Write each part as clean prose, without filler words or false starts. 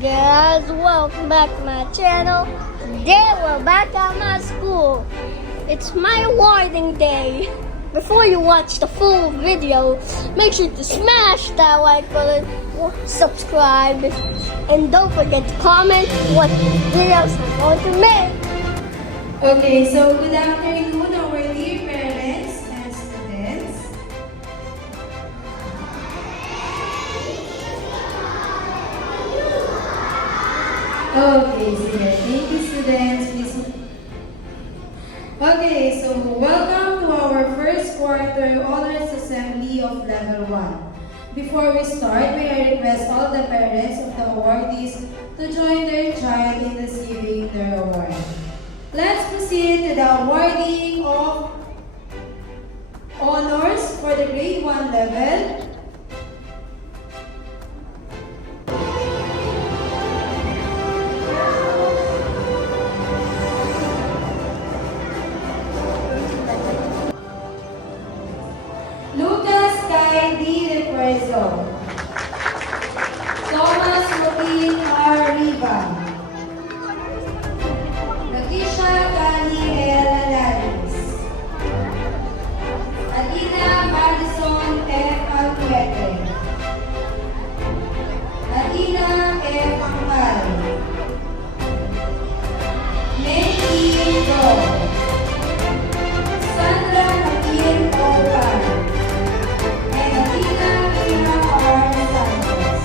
guys, welcome back to my channel. Today we're back at my school. It's my awarding day. Before you watch the full video, make sure to smash that like button, subscribe, and don't forget to comment what videos I'm going to make. Okay, so good afternoon, our dear parents and students. Okay, sige. Thank you, students. Please. Okay, so welcome to our first quarter honors assembly of level 1. Before we start, may I request all the parents of the awardees to join their child in receiving their award. Let's proceed to the awarding of honors for the grade 1 level. Lucas Kai D. Refuerzo. Thomas Joaquin R. Riva. Lakeisha Kani L. Alaris. Adina Madison F. Alcuete. Adina F. Angkal. Mendy Do. Sandra Joaquin Orban. And Adina Lina R. Santos.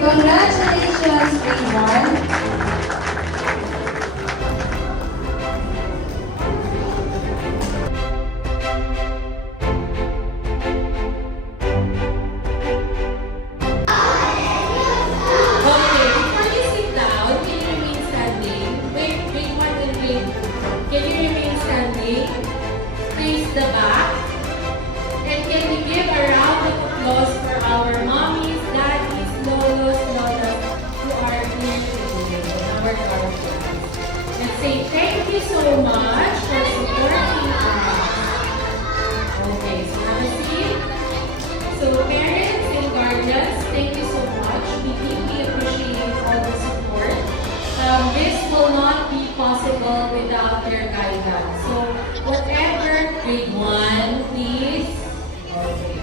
Congratulations, grade 1. Okay, before you sit down, can you remain standing? Wait, one and wait. Can you remain standing? Face the back. And can we give a round of applause for our mommies, daddies, lolos, lolas who are here today in our classroom. Let's say thank you so much for supporting us. Okay, so have a seat. So parents and guardians, thank you so much. We deeply appreciate all the support. This will not be possible without your guidance. So whatever, grade 1, please. Okay.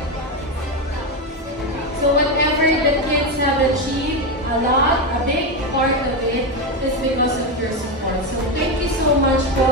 So whatever the kids have achieved, a big part of it is because of your support. So thank you so much for